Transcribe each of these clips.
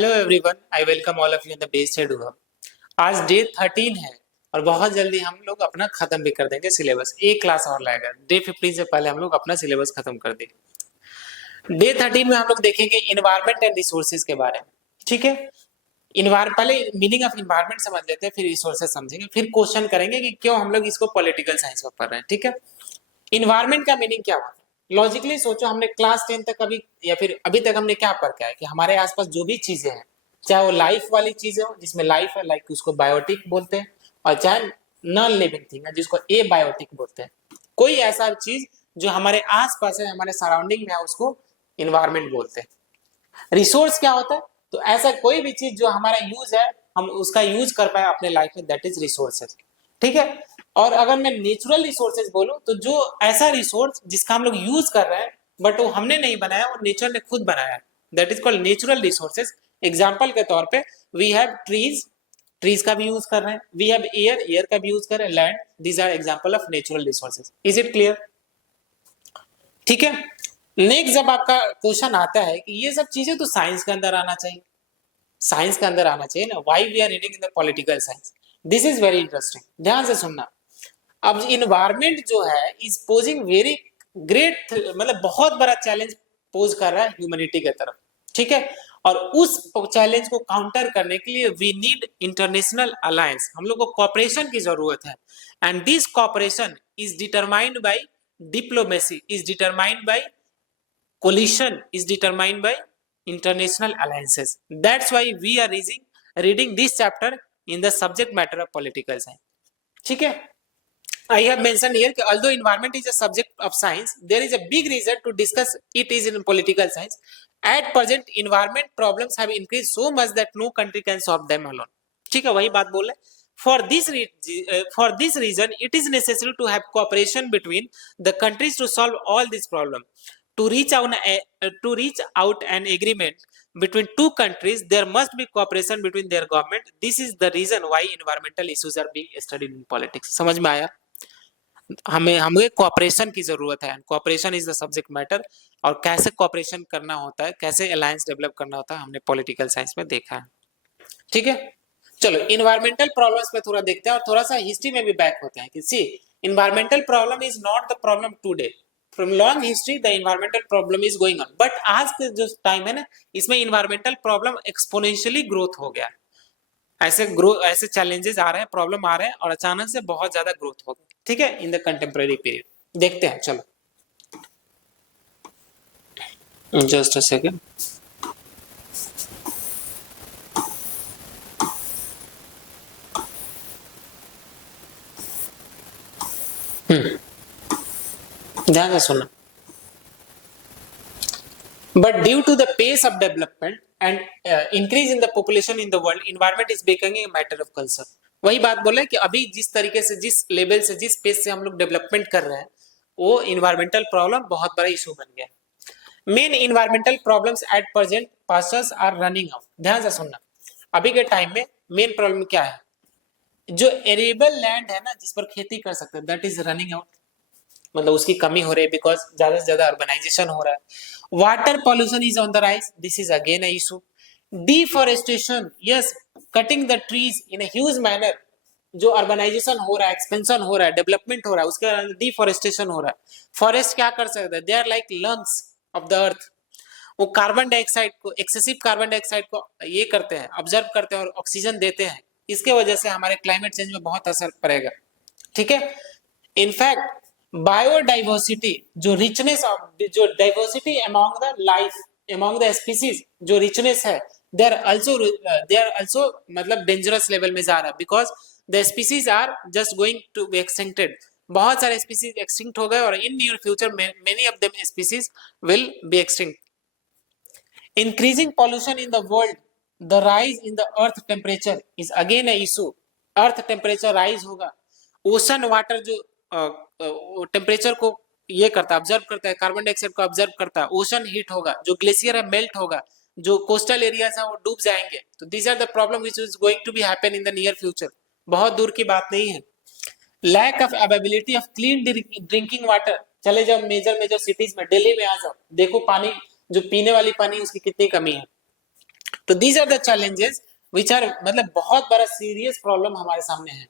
Hello everyone, I welcome all of you in the base head hub. आज day 13 है और बहुत जल्दी हम लोग अपना खत्म भी कर देंगे सिलेबस। एक क्लास और लगेगा, डे 15 से पहले हम लोग अपना सिलेबस खत्म कर देंगे। डे 13 में हम लोग देखेंगे इन्वायरमेंट एंड रिसोर्सेज के बारे में। ठीक है, पहले मीनिंग ऑफ इन्वायरमेंट समझ लेते हैं, फिर रिसोर्सेज समझेंगे, फिर क्वेश्चन करेंगे कि क्यों हम लोग इसको पॉलिटिकल साइंस में पढ़ रहे हैं। ठीक है, इन्वायरमेंट का मीनिंग क्या होता है? लॉजिकली सोचो, हमने क्लास 10 तक अभी या फिर अभी तक हमने क्या पढ़ के आया कि हमारे आसपास जो भी चीजें हैं, चाहे वो लाइफ वाली चीजें हो जिसमें लाइफ है, लाइक उसको बायोटिक बोलते हैं, और चाहे नॉन लिविंग थिंग है जिसको ए बायोटिक बोलते हैं। कोई ऐसा चीज जो हमारे आसपास है, हमारे सराउंडिंग में है, उसको इन्वायरमेंट बोलते हैं। रिसोर्स क्या होता है? तो ऐसा कोई भी चीज जो हमारा यूज है, हम उसका यूज कर पाए अपने लाइफ में, दैट इज रिसोर्सेज। ठीक है, और अगर मैं नेचुरल रिसोर्सेज बोलूं तो जो ऐसा रिसोर्स जिसका हम लोग यूज कर रहे हैं बट वो हमने नहीं बनाया, वो नेचर ने खुद बनाया है, that is called natural resources. Example के तौर पे वी हैव ट्रीज, ट्रीज का भी यूज कर रहे हैं, वी हैव एयर, एयर का भी यूज कर रहे हैं, land, these are example of natural resources. Is it clear? ठीक है, नेक्स्ट जब आपका क्वेश्चन आता है कि ये सब चीजें तो साइंस के अंदर आना चाहिए, साइंस के अंदर आना चाहिए ना, why we are reading in the political science? This is very interesting, ध्यान से सुनना। अब इन्वायरमेंट जो है इज पोजिंग वेरी ग्रेट, मतलब बहुत बड़ा चैलेंज पोज कर रहा है ह्यूमैनिटी के तरफ। ठीक है, और उस चैलेंज को काउंटर करने के लिए वी नीड इंटरनेशनल अलायंस, हम लोग को कॉपरेशन की जरूरत है। And this cooperation is determined by diplomacy, is determined by coalition, is determined by international alliances. That's why we are reading this chapter in the subject matter of political science. ठीक है, I have mentioned here that although environment is a subject of science, there is a big reason to discuss it is in political science. At present, environment problems have increased so much that no country can solve them alone. ठीक है, वही बात बोल रहे। For this reason, it is necessary to have cooperation between the countries to solve all these problems. To reach out an agreement between two countries, there must be cooperation between their government. This is the reason why environmental issues are being studied in politics. समझ में आया? हमें cooperation की जरूरत है, cooperation is the subject matter, और कैसे cooperation करना होता है, कैसे अलायंस डेवलप करना होता है, हमने पॉलिटिकल साइंस में देखा है। ठीक है, चलो इन्वायरमेंटल प्रॉब्लम्स पे थोड़ा देखते हैं और थोड़ा सा हिस्ट्री में भी बैक होते हैं कि सी environmental problem is not the problem today, from long history the environmental problem is going on, but आज के जो टाइम है ना, इसमें इन्वायरमेंटल प्रॉब्लम एक्सपोनेंशियली ग्रोथ हो गया। ऐसे चैलेंजेस आ रहे हैं, प्रॉब्लम आ रहे हैं, और अचानक से बहुत ज्यादा ग्रोथ हो गई। ठीक है, इन द कंटेम्प्रेरी पीरियड देखते हैं। चलो जस्ट अ सेकेंड। ध्यान से सुनना। But due to the pace of development and increase in the population in the world, environment is becoming a matter of concern. वही बात बोले कि अभी जिस तरीके से, जिस लेवल से, जिस पेस से हम लोग डेवलपमेंट कर रहे हैं, वो इन्वायरमेंटल प्रॉब्लम बहुत बड़ा इशू बन गया। Main environmental problems at present pastures are running out. ध्यान से सुनना, अभी के टाइम में मेन प्रॉब्लम क्या है? जो एरेबल लैंड है ना, जिस पर खेती कर सकते हैं, दैट इज रनिंग आउट, मतलब उसकी कमी हो रही है, बिकॉज ज्यादा से ज्यादा अर्बनाइजेशन हो रहा है। Water pollution is on the rise, this is again a issue. Deforestation, yes, cutting the trees in a huge manner, जो अर्बनाइजेशन हो रहा है, एक्सपेंशन हो रहा है, डेवलपमेंट हो रहा है, उसके डिफॉरेस्टेशन हो रहा है। फॉरेस्ट क्या कर सकते हैं? They are like lungs of the earth, वो कार्बन डाइऑक्साइड को, एक्सेसिव कार्बन डाइऑक्साइड को ये करते हैं, ऑब्जर्व करते हैं और ऑक्सीजन देते हैं। इसके वजह से हमारे क्लाइमेट चेंज में बहुत असर पड़ेगा। ठीक है, इनफैक्ट बायोडाइवर्सिटी, जो रिचनेस ऑफ, जो diversity among the life, among the species, जो रिचनेस है, दे आर आल्सो मतलब डेंजरस लेवल में जा रहा है, because the species are just going to be extincted. बहुत सारे स्पीसीज एक्सटिंक्ट हो गए और in near future many of them species will be extinct. Increasing pollution in the world, the rise in the earth temperature is again a issue. Earth temperature rise होगा, ocean water जो temperature को ये करता है, observe करता है, carbon dioxide को observe करता है, ओशन हीट होगा, जो ग्लेशियर है मेल्ट होगा, जो कोस्टल एरियाज है वो डूब जाएंगे। तो these are the problem which is going to be happen in the near future, बहुत दूर की बात नहीं है। Lack of availability of clean drinking water, चले जाओ मेजर सिटीज में, दिल्ली में आ जाओ, देखो पानी, जो पीने वाली पानी उसकी कितनी कमी है। तो these are the challenges which are, मतलब बहुत बड़ा सीरियस प्रॉब्लम हमारे सामने है।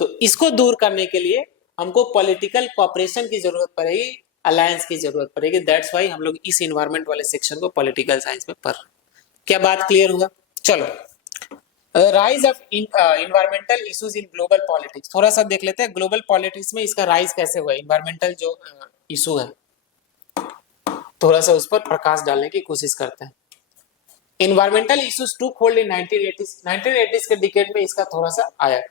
तो इसको दूर करने के लिए हमको पॉलिटिकल कोऑपरेशन की जरूरत पड़ेगी, अलायंस की जरूरत पड़ेगी। दैट्स वाई हम लोग इस इन्वायरमेंट वाले सेक्शन को पॉलिटिकल साइंस में पढ़। क्या बात क्लियर हुआ? चलो, rise of environmental issues in global politics थोड़ा सा देख लेते हैं। ग्लोबल पॉलिटिक्स में इसका राइज कैसे हुआ, इन्वायरमेंटल जो इशू है, थोड़ा सा उस पर प्रकाश डालने की कोशिश करते हैं। Environmental issues two fold in 1980s के डिकेड में इसका थोड़ा सा आया।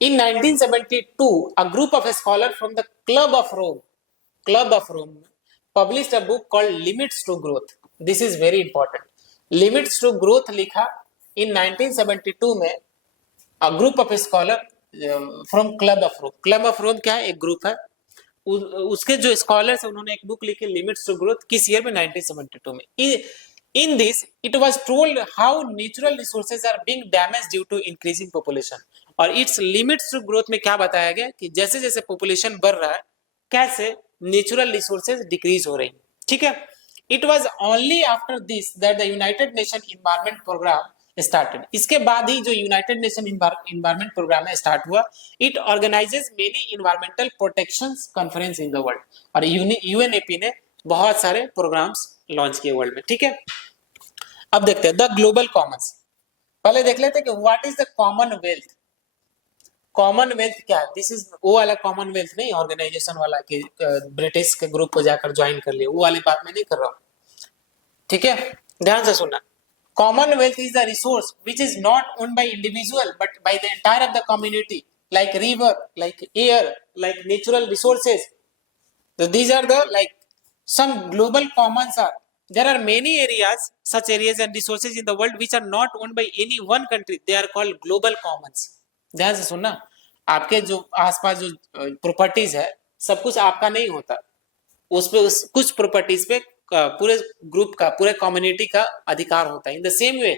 In 1972, a group of scholars from the Club of Rome published a book called Limits to Growth. This is very important. Limits to Growth लिखा in 1972 में a group of scholars from Club of Rome. Club of Rome क्या है? एक group है, उसके जो scholars हैं उन्होंने एक बुक लिखी लिमिट्स टू ग्रोथ। किस ईयर में? 1972 में। In this, it was told how natural resources are being damaged due to increasing population. और इट्स लिमिट्स टू ग्रोथ में क्या बताया गया कि जैसे जैसे पॉपुलेशन बढ़ रहा है कैसे नेचुरल रिसोर्सेज डिक्रीज हो रही है। ठीक है। It was only after this that the United Nation environment programme started. इसके बाद ही जो यूनाइटेड नेशन एनवायरनमेंट प्रोग्राम है स्टार्ट हुआ। It organises many environmental protection conference in the world. और यूएनईपी ने बहुत सारे प्रोग्राम्स लॉन्च किए वर्ल्ड में। ठीक है। अब देखते हैं द ग्लोबल कॉमन्स। पहले देख लेते हैं कि what is the Commonwealth. Commonwealth क्या है? दिस इज वो वाला कॉमनवेल्थ नहीं, ऑर्गेनाइजेशन वाला कि ब्रिटिश के ग्रुप को जाकर ज्वाइन कर लिए, वो वाली बात मैं नहीं कर रहा हूं। ठीक है, ध्यान से सुनना। Commonwealth is the resource which is not owned by individual but by the entire of the community, like river, like air, like natural resources. These are the like some global commons are. There are many areas, such areas and resources in the world which are not owned by any one country. They are called global commons. ध्यान से सुनना, आपके जो आसपास जो properties है सब कुछ आपका नहीं होता, उस पे कुछ प्रॉपर्टीज पे पूरे ग्रुप का, पूरे कम्युनिटी का अधिकार होता है। इन द सेम वे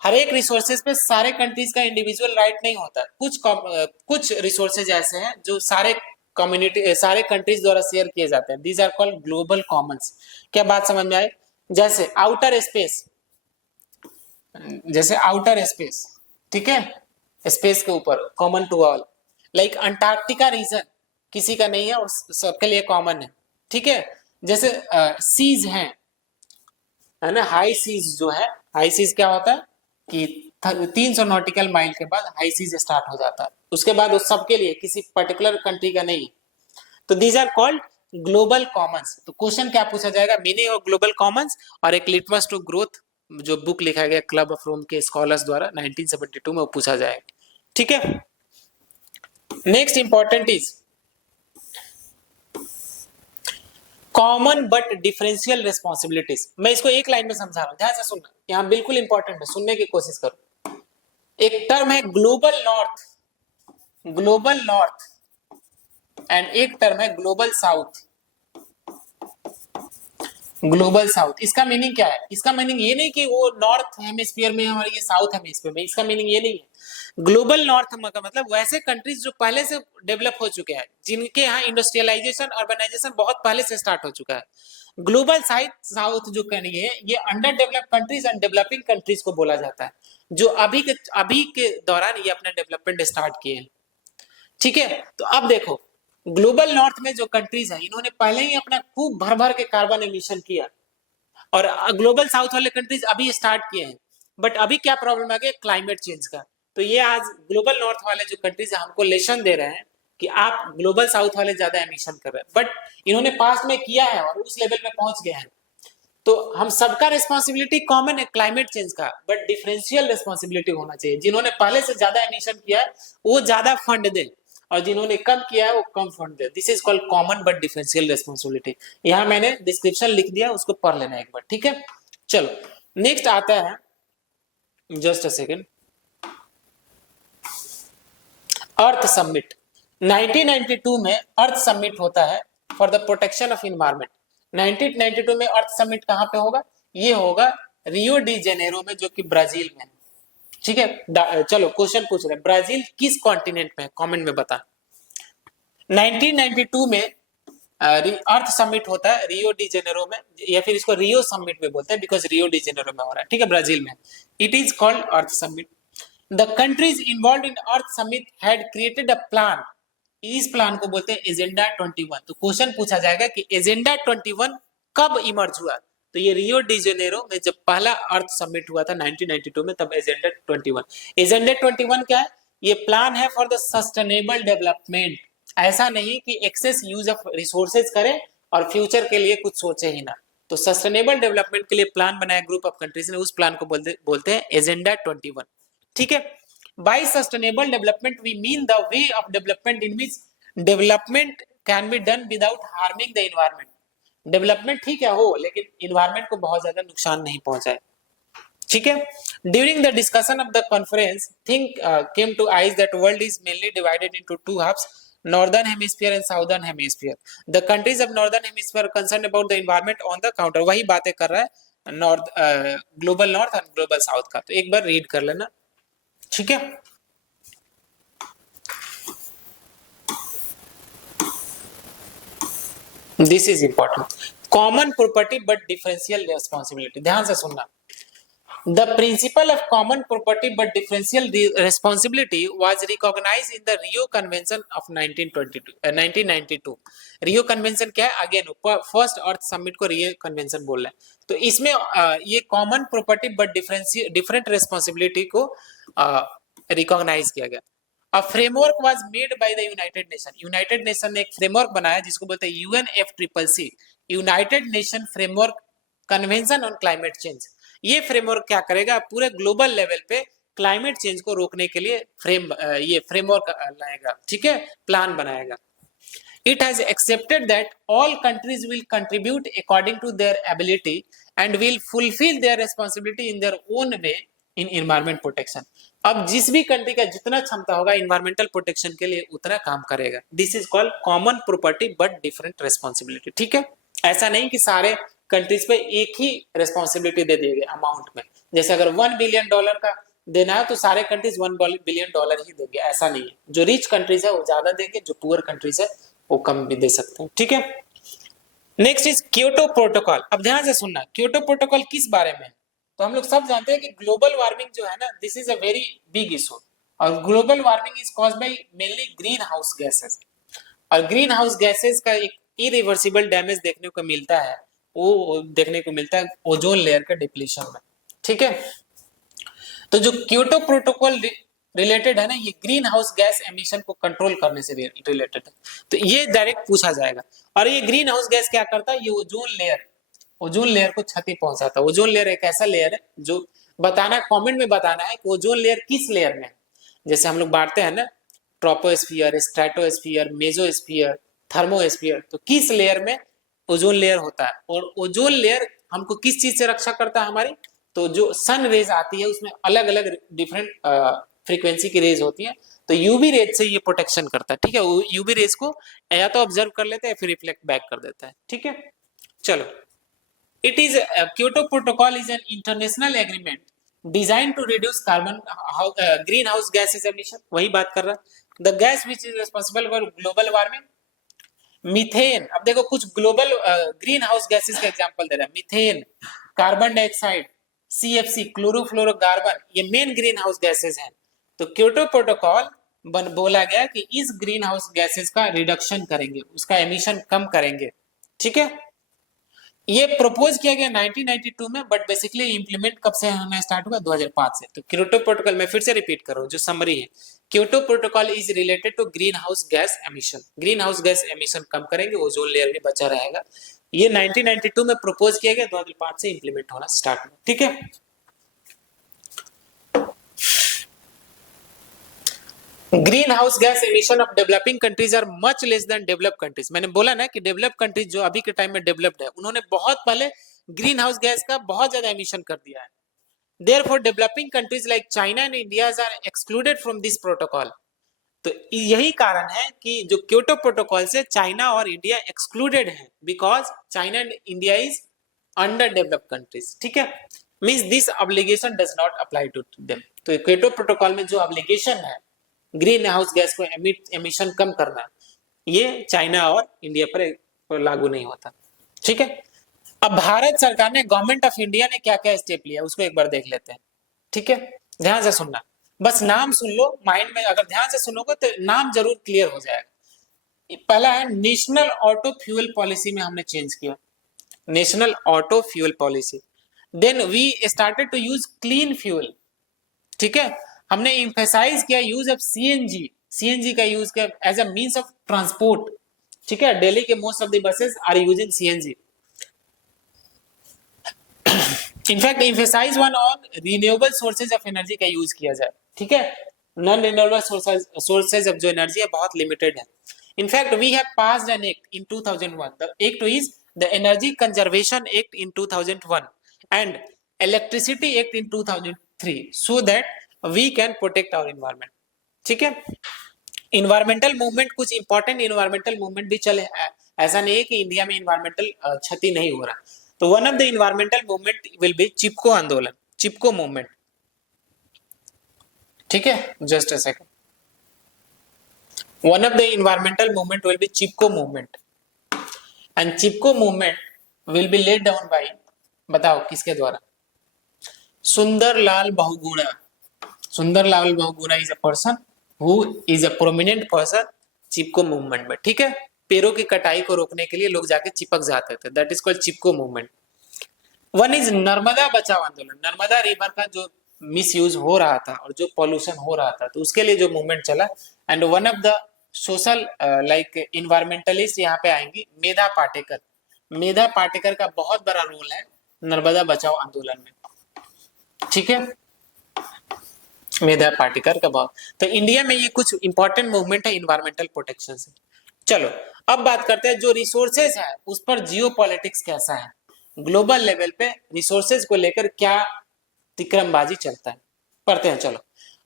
हर एक रिसोर्सेज पे सारे कंट्रीज का इंडिविजुअल राइट नहीं होता। कुछ रिसोर्सेज ऐसे हैं जो सारे कम्युनिटी, सारे कंट्रीज द्वारा शेयर किए जाते हैं। These are called global commons. क्या बात समझ में आई? जैसे आउटर स्पेस, ठीक है, स्पेस के ऊपर common to all. Like Antarctica region किसी का नहीं है और सबके लिए कॉमन है। ठीक है। जैसे सीज है ना, हाई सीज जो है, हाई सीज क्या होता है कि 300 नॉटिकल माइल के बाद हाई सीज स्टार्ट हो जाता है। उसके बाद उस सबके लिए, किसी पर्टिकुलर कंट्री का नहीं। तो these are called global commons. तो क्वेश्चन क्या पूछा जाएगा? मीनिंग ऑफ ग्लोबल कॉमन्स और एक लिटमस टू ग्रोथ जो बुक लिखा गया क्लब ऑफ रोम के स्कॉलर्स द्वारा 1972 में वो पूछा जाएगा। ठीक है। Next important is common but differential responsibilities. मैं इसको एक लाइन में समझा रहा हूं, ध्यान से सुनना, यहां बिल्कुल इंपॉर्टेंट है, सुनने की कोशिश करो। एक टर्म है ग्लोबल नॉर्थ एंड एक टर्म है ग्लोबल साउथ। इसका मीनिंग क्या है? इसका मीनिंग ये नहीं कि वो नॉर्थ हेमिस्फीयर में है और ये साउथ हेमिस्फीयर में, इसका मीनिंग ये नहीं है। ग्लोबल नॉर्थ का मतलब वैसे कंट्रीज जो पहले से डेवलप हो चुके हैं, जिनके यहाँ इंडस्ट्रियलाइजेशन, अर्बनाइजेशन बहुत पहले से स्टार्ट हो चुका है। ग्लोबल साउथ जो कहेंगे ये under developed countries and developing countries को बोला जाता है, जो अभी के दौरान ये अपना डेवलपमेंट स्टार्ट किए हैं। ठीक है। तो अब देखो ग्लोबल नॉर्थ में जो कंट्रीज है इन्होंने पहले ही अपना खूब भर भर के कार्बन एमिशन किया, और ग्लोबल साउथ वाले कंट्रीज अभी स्टार्ट किए हैं। बट अभी क्या प्रॉब्लम आ गया? क्लाइमेट चेंज का। तो ये आज ग्लोबल नॉर्थ वाले जो कंट्रीज है हमको लेसन दे रहे हैं कि आप ग्लोबल साउथ वाले ज्यादा एमिशन कर रहे हैं, बट इन्होंने पास्ट में किया है और उस लेवल पे पहुंच गए हैं। तो हम सबका रिस्पॉन्सिबिलिटी कॉमन है क्लाइमेट चेंज का, बट डिफरेंशियल रिस्पॉन्सिबिलिटी होना चाहिए। जिन्होंने पहले से ज्यादा एमिशन किया है वो ज्यादा फंड दे, और जिन्होंने कम किया है वो कम फंड दे। This is called common but differential responsibility. यहाँ मैंने डिस्क्रिप्शन लिख दिया, उसको पढ़ लेना एक बार। ठीक है। चलो नेक्स्ट आता है, just a second, earth summit. 1992 में अर्थ समिट होता है for the protection of environment. 1992 में अर्थ समिट कहां पे होगा? ये होगा रियो डी जेनेरो में, जो कि ब्राजील में है। ठीक है। चलो क्वेश्चन पूछ रहे हैं, ब्राजील किस कॉन्टिनेंट में है? कमेंट में बता। 1992 में अर्थ समिट होता है रियो डी जेनेरो में, या फिर इसको रियो समिट भी बोलते हैं बिकॉज रियो डी जेनेरो में हो रहा है, ठीक है, ब्राजील में। It is called earth summit. The countries involve in earth summit had created a plan, इस प्लान को बोलते हैं एजेंडा 21। तो क्वेश्चन पूछा जाएगा कि एजेंडा 21 कब इमर्ज हुआ, तो ये रियो डी जेनेरो में जब पहला अर्थ समिट हुआ था 1992 में, तब एजेंडा 21। एजेंडा 21 क्या है, ये प्लान है फॉर द सस्टेनेबल डेवलपमेंट। ऐसा नहीं कि एक्सेस यूज ऑफ रिसोर्सेज करें और फ्यूचर के लिए कुछ सोचे ही ना, तो सस्टेनेबल डेवलपमेंट के लिए प्लान बनाया ग्रुप ऑफ कंट्रीज ने, उस प्लान को बोलते हैं एजेंडा 21, ठीक है। By sustainable development we mean the way of development in which development can be done without harming the environment. Development ठीक है हो, लेकिन इन्वायरमेंट को बहुत ज्यादा नुकसान नहीं पहुंचाए, ठीक है। During the discussion of the conference thing came to eyes that world is mainly divided into two halves, northern hemisphere and southern hemisphere. The countries of northern hemisphere are concerned about the environment on the counter, वही बातें कर रहा है north, global north और global south का। तो एक बार read कर लेना, ठीक है। This is important. Common property but differential responsibility, ध्यान से सुनना। The principle of common property but differential responsibility was recognized in the Rio Convention of 1992. Rio Convention क्या है, अगेन फर्स्ट अर्थ समिट को रियो कन्वेंशन बोल रहे हैं। तो इसमें ये common property but different responsibility को रिकॉग्नाइज किया गया। A framework was made by the United nation, United nation ने एक फ्रेमवर्क बनाया जिसको बोलते हैं UNFCCC, United nation framework convention on climate change. ये फ्रेमवर्क क्या करेगा, पूरे ग्लोबल लेवल पे क्लाइमेट चेंज को रोकने के लिए ये फ्रेमवर्क लाएगा, ठीक है, प्लान बनाएगा। It has accepted that all countries will contribute according to their ability and will fulfill their responsibility in their own way in environment protection. अब जिस भी कंट्री का जितना क्षमता होगा इन्वायरमेंटल प्रोटेक्शन के लिए उतना काम करेगा। This is called common property but different responsibility, ठीक है। ऐसा नहीं कि सारे कंट्रीज पे एक ही रेस्पॉन्सिबिलिटी दे दिए गए अमाउंट में, जैसे अगर $1 बिलियन का देना है तो सारे कंट्रीज $1 बिलियन ही देंगे, ऐसा नहीं है। जो रिच कंट्रीज है वो ज्यादा देंगे, जो पुअर कंट्रीज है वो कम भी दे सकते हैं, ठीक है। Next is Kyoto protocol. अब ध्यान से सुनना, क्योटो प्रोटोकॉल किस बारे में है, तो हम लोग सब जानते हैं कि ग्लोबल वार्मिंग जो है ना, this is a very big issue, और global warming is caused by mainly green house gases, और ग्रीन हाउस गैसेस का एक इरिवर्सिबल डैमेज देखने को मिलता है, वो देखने को मिलता है ओजोन लेयर के डिप्लीशन में, ठीक है। तो जो क्योटो प्रोटोकॉल रिलेटेड है ना, ये ग्रीन हाउस गैस एमिशन को कंट्रोल करने से रिलेटेड है, तो ये डायरेक्ट पूछा जाएगा। और ये ग्रीन हाउस गैस क्या करता है, ये ओजोन लेयर को क्षति पहुंचाता है। ओजोन लेयर एक ऐसा लेयर है जो बताना, कमेंट में बताना है कि ओजोन लेयर किस लेयर में है। जैसे हम लोग बांटते हैं ना, ट्रोपोस्फियर, स्ट्रेटोस्फियर, मेसोस्फियर, थर्मोस्फियर, तो किस लेयर में ओजोन लेयर होता है। और ओजोन लेयर हमको किस चीज से रक्षा करता है हमारी, तो जो सन रेज आती है उसमें अलग अलग डिफरेंट फ्रीक्वेंसी की रेज होती है, तो यूवी रेज से ये प्रोटेक्शन करता है, ठीक है। यूवी रेज को या तो ऑब्जर्व कर लेता है फिर रिफ्लेक्ट बैक कर देता है, ठीक है। चलो, it is Kyoto protocol is an international agreement design to reduce carbon green house gases emission, वही बात कर रहा है। The gas which is responsible for global warming, methane. अब देखो कुछ ग्लोबल ग्रीन हाउस गैसेस का एग्जांपल दे रहा है, methane, carbon dioxide, CFC, chlorofluorocarbon, ये मेन ग्रीन हाउस गैसेस हैं। तो क्योटो प्रोटोकॉल बोला गया कि इस ग्रीन हाउस गैसेस का रिडक्शन करेंगे, उसका एमिशन कम करेंगे, ठीक है। ये प्रपोज किया गया 1992 में, बट बेसिकली इंप्लीमेंट कब से होना स्टार्ट हुआ, 2005 से। तो क्योटो प्रोटोकॉल मैं फिर से रिपीट कर रहा हूं, जो समरी है, Kyoto protocol is related to green house gas emission, green house gas emission कम करेंगे, ओजोन लेयर भी बचा रहेगा। ये 1992 में प्रपोज किया गया, 2005 से इंप्लीमेंट होना स्टार्ट हुआ, ठीक है। Green house gas emission of developing countries are much less than developed countries. मैंने बोला ना कि डेवलप्ड कंट्रीज जो अभी के टाइम में डेवलप्ड है, उन्होंने बहुत पहले ग्रीन हाउस गैस का बहुत ज्यादा एमिशन कर दिया है। Therefore, developing countries like China and India are excluded from this protocol. तो यही कारण है कि जो क्योटो प्रोटोकॉल से चाइना और इंडिया एक्सक्लूडेड है, because China and India is underdeveloped countries, ठीक है। Means this obligation does not apply to them. तो क्योटो प्रोटोकॉल में जो ऑब्लिगेशन है ग्रीन हाउस गैस को एमिशन कम करना, ये चाइना और इंडिया पर लागू नहीं होता। ठीक है, अब भारत सरकार ने, गवर्नमेंट ऑफ इंडिया ने क्या क्या स्टेप लिया उसको एक बार देख लेते हैं। ठीक है, ध्यान से सुनना, बस नाम सुन लो, माइंड में अगर ध्यान से सुनोगे तो नाम जरूर क्लियर हो जाएगा। पहला है नेशनल ऑटो फ्यूल पॉलिसी में हमने चेंज किया, national auto fuel policy. Then we started to use clean fuel. ठीक है, हमने इंफेसाइज किया यूज ऑफ सीएनजी, सीएनजी का यूज किया as a means of transport. ठीक है, दिल्ली के most of the buses are using CNG. In fact emphasise one on renewable sources of energy का यूज किया जाए। ठीक है, नॉन रिन्यूएबल सोर्सेज ऑफ जो एनर्जी है बहुत लिमिटेड है। In fact we have passed an act in 2001, the act is the energy conservation act in 2001 and electricity act in 2003 so that we can protect our environment. ठीक है, environmental movement, कुछ important environmental movement भी चले, ऐसा नहीं है कि India में इन्वायरमेंटल क्षति नहीं हो रहा। तो one of the environmental movement will be Chipko आंदोलन, चिपको मूवमेंट। ठीक है, just a second, one of the environmental movement will be Chipko movement and Chipko movement will be led down by, बताओ किसके द्वारा? Sunderlal Bahuguna. Sunderlal Bahuguna is a person who is a prominent person Chipko movement में। ठीक है, पेड़ों की कटाई को रोकने के लिए लोग जाके चिपक जाते थे, that is called Chipko movement. One is Narmada बचाओ आंदोलन, नर्मदा रिवर का जो मिसयूज हो रहा था और जो पॉल्यूशन हो रहा था तो उसके लिए जो मूवमेंट चला। And one of the social like environmentalist यहाँ पे आएंगी मेधा पाटेकर। मेधा पाटेकर का बहुत बड़ा रोल है नर्मदा बचाओ आंदोलन में। ठीक है, मेधा पाटेकर का बहुत, तो इंडिया में ये कुछ इंपॉर्टेंट मूवमेंट है इन्वायरमेंटल प्रोटेक्शन से। चलो अब बात करते हैं जो रिसोर्सेज है उस पर जियो पॉलिटिक्स कैसा है, ग्लोबल लेवल पे रिसोर्सेज को लेकर क्या तिक्रमबाजी चलता है, पढ़ते हैं। चलो,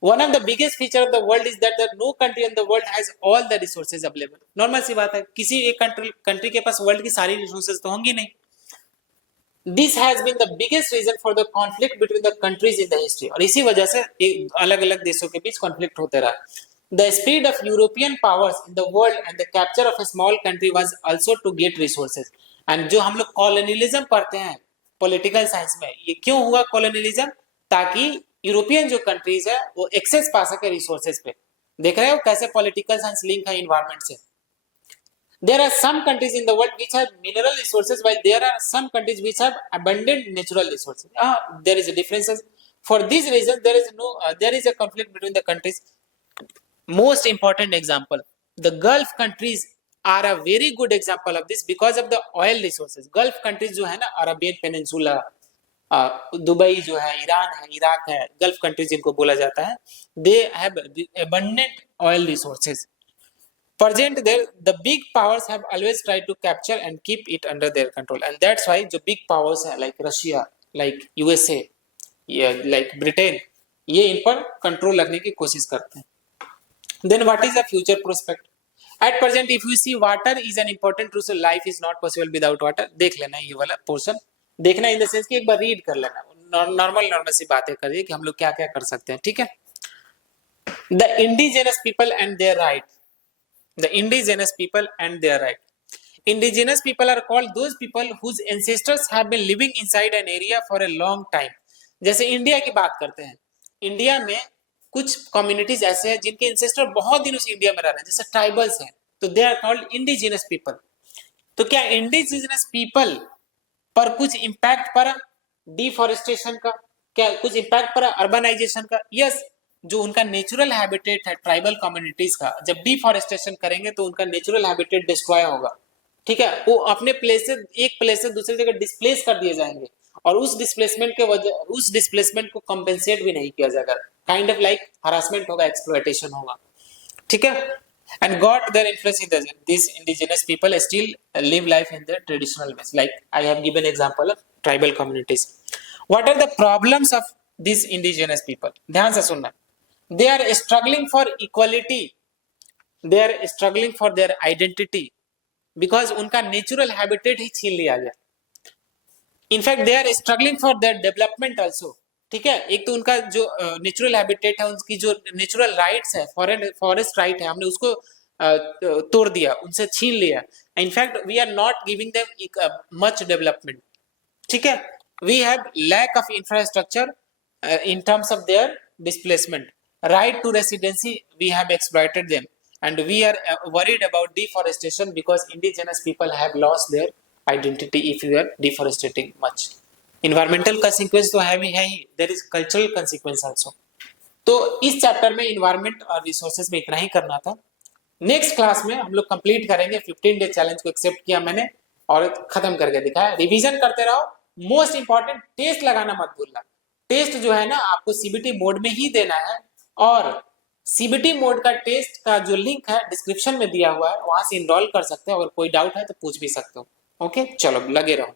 one of the biggest feature of the world is that no country in the world has all the resources available. Normal सी बात है, किसी एक कंट्री के पास वर्ल्ड की सारी रिसोर्सेज तो होंगी नहीं। This has been the biggest reason for the conflict between the countries in the history, और इसी वजह से अलग अलग देशों के बीच कॉन्फ्लिक्ट होते रहा। The speed of European powers in the world and the capture of a small country was also to get resources. And जो हम लोग कॉलोनियलिज्म पढ़ते हैं पॉलिटिकल साइंस में, ये क्यों हुआ कॉलोनियलिज्म? ताकि यूरोपियन जो कंट्रीज है वो एक्सेस पा सके रिसोर्सेज पे। देख रहे हो कैसे पॉलिटिकल साइंस लिंक है इन्वायरमेंट से। There are some countries in the world which have mineral resources, while there are some countries which have abundant natural resources. There is a differences. For this reason, there is a conflict between the countries. Most important example, the Gulf countries are a very good example of this because of the oil resources. Gulf countries जो है ना, Arabian Peninsula, Dubai जो है, Iran है, Iraq है, gulf countries जिनको बोला जाता है, they have abundant oil resources. Present there, the big powers have always tried to capture and keep it under their control, and that's why जो big powers है like Russia, like USA, like Britain, ये इन पर control रखने की कोशिश करते हैं। Then what is the future prospect? At present, if you see, water is an important resource. Life is not possible without water. देख लेना ये वाला पोर्शन, देखना इन द सेंस कि एक बार रीड कर लेना, नॉर्मल सी बातें करिए कि हम लोग क्या क्या कर सकते हैं। ठीक है, The indigenous people and their right. The indigenous people and their right. Indigenous people are called those people whose ancestors have been living inside an area for a long time. जैसे इंडिया की बात करते हैं, India में कुछ communities ऐसे हैं जिनके एंसेस्टर बहुत दिनों से इंडिया में रह रहे हैं, जैसे ट्राइबल्स हैं, तो they are called indigenous people. तो क्या इंडिजिनस पीपल पर कुछ इम्पैक्ट पड़ा डिफॉरेस्टेशन का, क्या कुछ इम्पैक्ट पड़ा अर्बनाइजेशन का? यस, जो उनका नेचुरल हैबिटेट है ट्राइबल कम्युनिटीज का, जब डिफॉरेस्टेशन करेंगे तो उनका नेचुरल हैबिटेट डिस्ट्रॉय होगा। ठीक है, वो अपने प्लेस से एक प्लेस से दूसरी जगह डिस्प्लेस कर दिए जाएंगे और उस डिस्प्लेसमेंट को कंपेंसेट भी नहीं किया जाएगा, काइंड ऑफ लाइक हरासमेंट होगा, एक्सप्लॉयटेशन होगा। ठीक है, and got their influence in these indigenous people still live life in their traditional ways, like I have given example of tribal communities. What are the problems of these indigenous people? ध्यान से सुनना, they are struggling for equality, they are struggling for their identity because उनका natural habitat ही छीन लिया गया। In fact, they are struggling for their development also. ठीक है, एक तो उनका जो नेचुरल हैबिटेट है, उनकी जो नेचुरल राइट्स है, फॉरेस्ट राइट है, हमने उसको तोड़ दिया, उनसे छीन लिया। In fact we are not giving them much development, ठीक है। We have lack of infrastructure in terms of their displacement. Right to residency, we have exploited them, and we are worried about deforestation because indigenous people have lost their identity if we are deforesting much. Environmental consequence तो है ही, there is cultural consequence also. तो इस chapter में environment और resources में इतना ही करना था। नेक्स्ट क्लास में हम लोग कंप्लीट करेंगे 15 डे चैलेंज को एक्सेप्ट किया मैंने और खत्म करके दिखाया। रिवीजन करते रहो, मोस्ट इंपॉर्टेंट टेस्ट लगाना मत भूलना। टेस्ट जो है ना आपको सीबीटी मोड में ही देना है, और सीबीटी मोड का टेस्ट का जो लिंक है डिस्क्रिप्शन में दिया हुआ है, वहां से इनरोल कर सकते हो। अगर कोई डाउट है तो पूछ भी सकते हो। ओके, चलो लगे रहो।